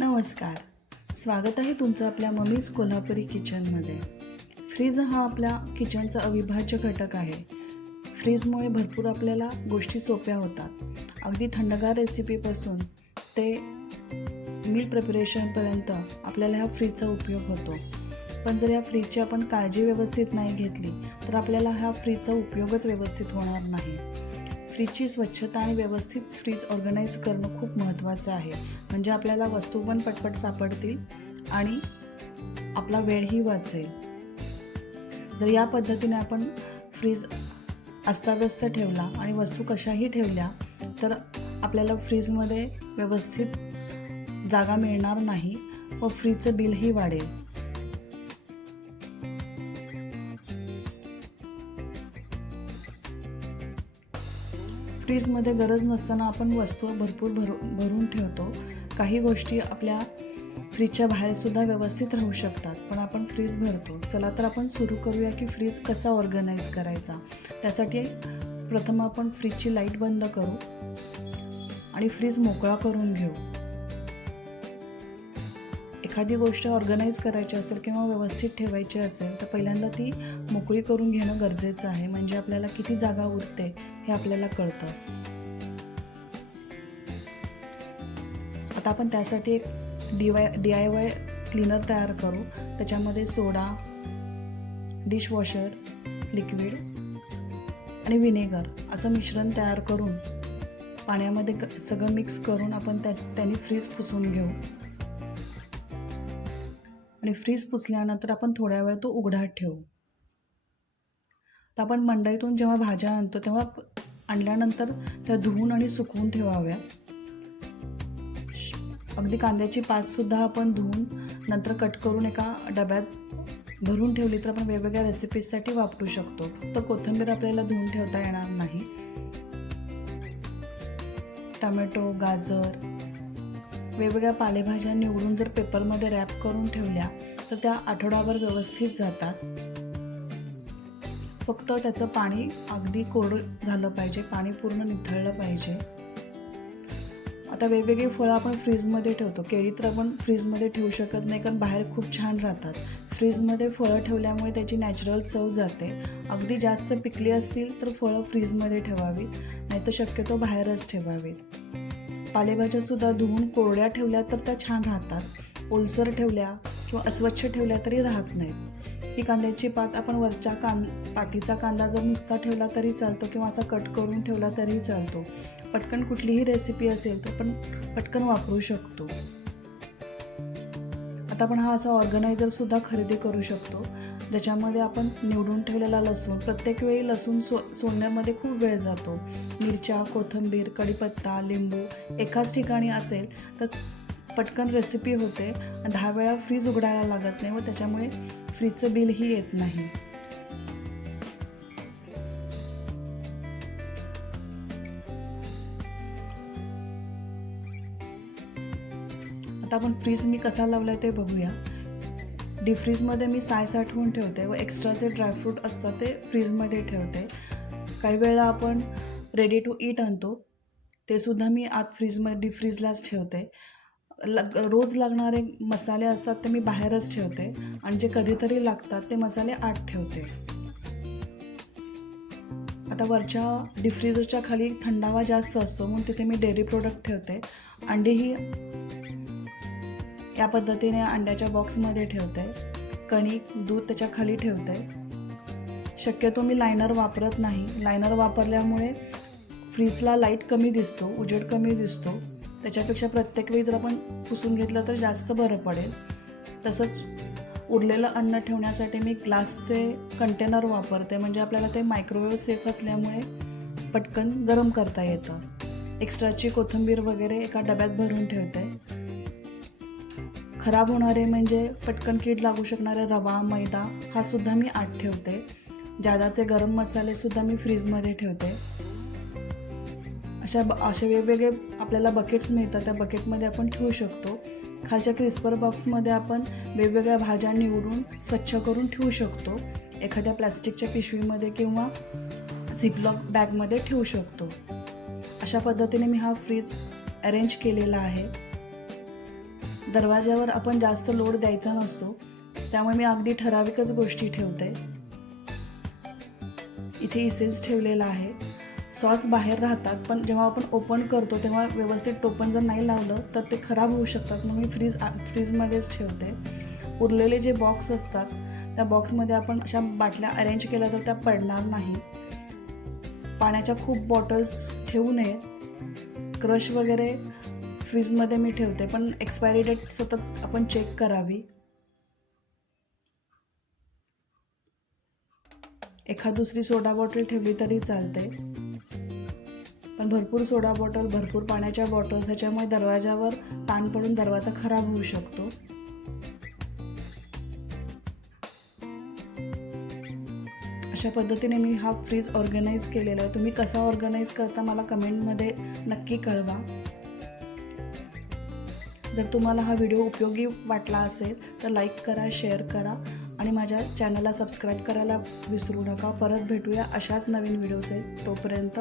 नमस्कार. स्वागत आहे तुमचं आपल्या मम्मीज कोल्हापुरी किचनमध्ये. फ्रीज हा आपल्या किचनचा अविभाज्य घटक आहे. फ्रीजमुळे भरपूर आपल्याला गोष्टी सोप्या होतात. अगदी थंडगार रेसिपीपासून ते मील प्रिपरेशनपर्यंत आपल्याला ह्या फ्रीजचा उपयोग होतो. पण जर या फ्रीजची आपण काळजी व्यवस्थित नाही घेतली तर आपल्याला ह्या फ्रीजचा उपयोगच व्यवस्थित होणार नाही. फ्रीजची स्वच्छता आणि व्यवस्थित फ्रीज ऑर्गनाईज करणं खूप महत्त्वाचं आहे. म्हणजे आपल्याला वस्तू पण पटपट सापडतील आणि आपला वेळही वाचेल. जर या पद्धतीने आपण फ्रीज अस्ताव्यस्त ठेवला आणि वस्तू कशाही ठेवल्या तर आपल्याला फ्रीजमध्ये व्यवस्थित जागा मिळणार नाही व फ्रीजचं बिलही वाढेल. फ्रीजमध्ये गरज नसताना आपण वस्तू भरपूर भरून ठेवतो. काही गोष्टी आपल्या फ्रीजच्या बाहेरसुद्धा व्यवस्थित राहू शकतात, पण आपण फ्रीज भरतो. चला तर आपण सुरू करूया की फ्रीज कसा ऑर्गनाईज करायचा. त्यासाठी प्रथम आपण फ्रीजची लाईट बंद करू आणि फ्रीज मोकळा करून घेऊ. एखादी गोष्ट ऑर्गनाईज करायची असेल किंवा व्यवस्थित ठेवायची असेल तर पहिल्यांदा ती मोकळी करून घेणं गरजेचं आहे. म्हणजे आपल्याला किती जागा उरते हे आपल्याला कळतं. आता आपण त्यासाठी एक DIY क्लीनर तयार करू. त्याच्यामध्ये सोडा, डिशवॉशर लिक्विड आणि विनेगर असं मिश्रण तयार करून पाण्यामध्ये सगळं मिक्स करून आपण त्याने फ्रीज पुसून घेऊ. आणि फ्रीज पुसल्यानंतर आपण थोड्या वेळ तो उघडा ठेवू. तर आपण मंडईतून जेव्हा भाज्या आणतो तेव्हा आणल्यानंतर त्या धुवून आणि सुकवून ठेवाव्या. अगदी कांद्याची पातसुद्धा आपण धुवून नंतर कट करून एका डब्यात भरून ठेवली तर आपण वेगवेगळ्या रेसिपीजसाठी वापरू शकतो. फक्त कोथिंबीर आपल्याला धुवून ठेवता येणार नाही. टमॅटो, गाजर, वेगवेगळ्या पालेभाज्या निवडून जर पेपरमध्ये रॅप करून ठेवल्या तर त्या आठवडाभर व्यवस्थित जातात. फक्त त्याचं पाणी अगदी कोरडं झालं पाहिजे, पाणी पूर्ण निथळलं पाहिजे. आता वेगवेगळी फळं आपण फ्रीजमध्ये ठेवतो. केळी तर आपण फ्रीजमध्ये ठेवू शकत नाही कारण बाहेर खूप छान राहतात. फ्रीजमध्ये फळं ठेवल्यामुळे त्याची नॅचरल चव जाते. अगदी जास्त पिकली असतील तर फळं फ्रीजमध्ये ठेवावीत, नाहीतर शक्यतो बाहेरच ठेवावीत. पालेभाज्यासुद्धा धुवून कोरड्या ठेवल्या तर त्या छान राहतात. ओलसर ठेवल्या किंवा अस्वच्छ ठेवल्या तरी राहत नाहीत. ही कांद्याची पात आपण वरच्या पातीचा कांदा जर नुसता ठेवला तरी चालतो किंवा असा कट करून ठेवला तरी चालतो. पटकन कुठलीही रेसिपी असेल तर पण पटकन वापरू शकतो. आता आपण हा असा ऑर्गनायझरसुद्धा खरेदी करू शकतो ज्याच्यामध्ये आपण निवडून ठेवलेला लसूण, प्रत्येक वेळी लसूण सोलण्यामध्ये खूप वेळ जातो. मिरच्या, कोथिंबीर, कढीपत्ता, लिंबू एकाच ठिकाणी असेल तर पटकन रेसिपी होते. 10 वेळा फ्रीज उघडायला लागत नाही व त्याच्यामुळे फ्रीजचं बिलही येत नाही. आता आपण फ्रीज मी कसा लावला ते बघूया. डीप फ्रीजमध्ये मी साय साठवून ठेवते व एक्स्ट्राचे ड्रायफ्रूट असतात ते फ्रीजमध्ये ठेवते. काही वेळा आपण रेडी टू ईट आणतो ते सुद्धा मी आत डीप फ्रीजलाच ठेवते. रोज लागणारे मसाले असतात ते मी बाहेरच ठेवते आणि जे कधीतरी लागतात ते मसाले आत ठेवते. आता वरच्या डीप फ्रीजरच्या खाली थंडावा जास्त असतो म्हणून तिथे मी डेअरी प्रोडक्ट ठेवते. अंडीही या पद्धतीने अंड्याच्या बॉक्समध्ये ठेवते. कणिक, दूध त्याच्या खाली ठेवते. शक्यतो मी लायनर वापरत नाही. लायनर वापरल्यामुळे फ्रीजला लाईट कमी दिसतो, उजेड कमी दिसतो. त्याच्यापेक्षा प्रत्येक वेळी जर आपण पुसून घेतलं तर जास्त बरं पडेल. तसंच उरलेलं अन्न ठेवण्यासाठी मी ग्लासचे कंटेनर वापरते. म्हणजे आपल्याला ते मायक्रोवेव्ह सेफ असल्यामुळे पटकन गरम करता येतं. एक्स्ट्राची कोथिंबीर वगैरे एका डब्यात भरून ठेवते. खराब होणारे म्हणजे पटकन कीड लागू शकणारे रवा, मैदा हा सुद्धा मी आत ठेवते. जादाचे गरम मसालेसुद्धा मी फ्रीजमध्ये ठेवते. असे वेगवेगळे आपल्याला बकेट्स मिळतात, त्या बकेटमध्ये आपण ठेवू शकतो. खालच्या क्रिस्पर बॉक्समध्ये आपण वेगवेगळ्या भाज्या निवडून स्वच्छ करून ठेवू शकतो. एखाद्या प्लॅस्टिकच्या पिशवीमध्ये किंवा झिपलॉक बॅगमध्ये ठेवू शकतो. अशा पद्धतीने मी हा फ्रीज अरेंज केलेला आहे. दरवाज्यावर आपण जास्त लोड द्यायचा नसतो, त्यामुळे मी अगदी ठराविकच गोष्टी ठेवते. इथे इसेन्स ठेवलेला आहे. सॉस बाहेर राहतात, पण जेव्हा आपण ओपन करतो तेव्हा व्यवस्थित टोपण जर नाही लावलं तर ते खराब होऊ शकतात, म्हणून मी फ्रीजमध्येच ठेवते. उरलेले जे बॉक्स असतात त्या बॉक्समध्ये आपण अशा बाटल्या अरेंज केल्या तर त्या पडणार नाही. पाण्याच्या खूप बॉटल्स ठेवू नये. क्रश वगैरे फ्रीजमध्ये मी ठेवते, पण एक्सपायरी डेट सतत आपण चेक करावी. एखाद दुसरी सोडा बॉटल ठेवली तरी चालते, पण भरपूर सोडा बॉटल, भरपूर पाण्याच्या बॉटल्स ह्याच्यामुळे दरवाजावर ताण पडून दरवाजा खराब होऊ शकतो. अशा पद्धतीने मी हा फ्रीज ऑर्गनाईज केलेला आहे. तुम्ही कसा ऑर्गनाईज करता मला कमेंटमध्ये नक्की कळवा. जर तुम्हाला हा व्हिडिओ उपयोगी वाटला असेल तर लाईक करा, शेअर करा आणि माझ्या चॅनलला सबस्क्राईब करायला विसरू नका. परत भेटूया अशाच नवीन व्हिडिओज आहेत. तोपर्यंत